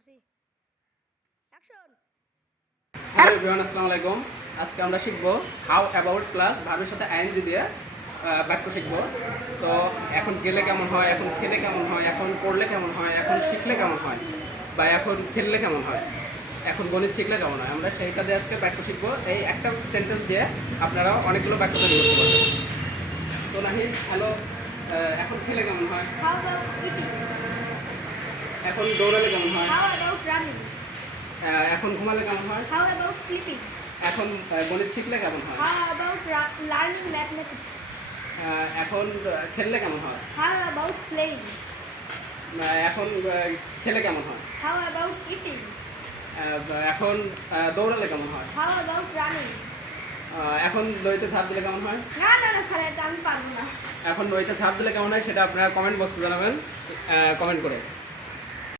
করছি action. Hello everyone, আসসালামু আলাইকুম। আজকে আমরা শিখব হাউ অ্যাবাউট প্লাস ভাবের সাথে আইএনজি দিয়ে বাক্য শিখব। তো এখন গেলে কেমন হয়, এখন খেলে কেমন হয়, এখন পড়লে কেমন হয়, এখন শিখলে কেমন হয়, বা এখন খেললে কেমন হয়, এখন গণিত শিখলে কেমন হয়, আমরা সেইটা দিয়ে আজকে বাক্য শিখব। এই একটা সেন্টেন্স দিয়ে আপনারা অনেকগুলো বাক্য তৈরি করতে পারবেন। তো নাহিদ, হ্যালো, এখন খেলে কেমন হয়, How about eating? এখন দৌড়ালে কেমন হয়, How about running? এখন ঘুমালে কেমন হয়, How about sleeping? এখন গণিত শিখলে কেমন হয়, How about learning mathematics? এখন খেললে কেমন হয়, How about playing? এখন খেলে কেমন হয়, How about eating? এখন দৌড়ালে কেমন হয়, How about running? এখন নদীতে ঝাঁপ দিলে কেমন হয়, না না না স্যার, এটা আমি পারবো না। এখন নদীতে ঝাঁপ দিলে কেমন হয় সেটা আপনারা কমেন্ট বক্সে জানাবেন, কমেন্ট করে।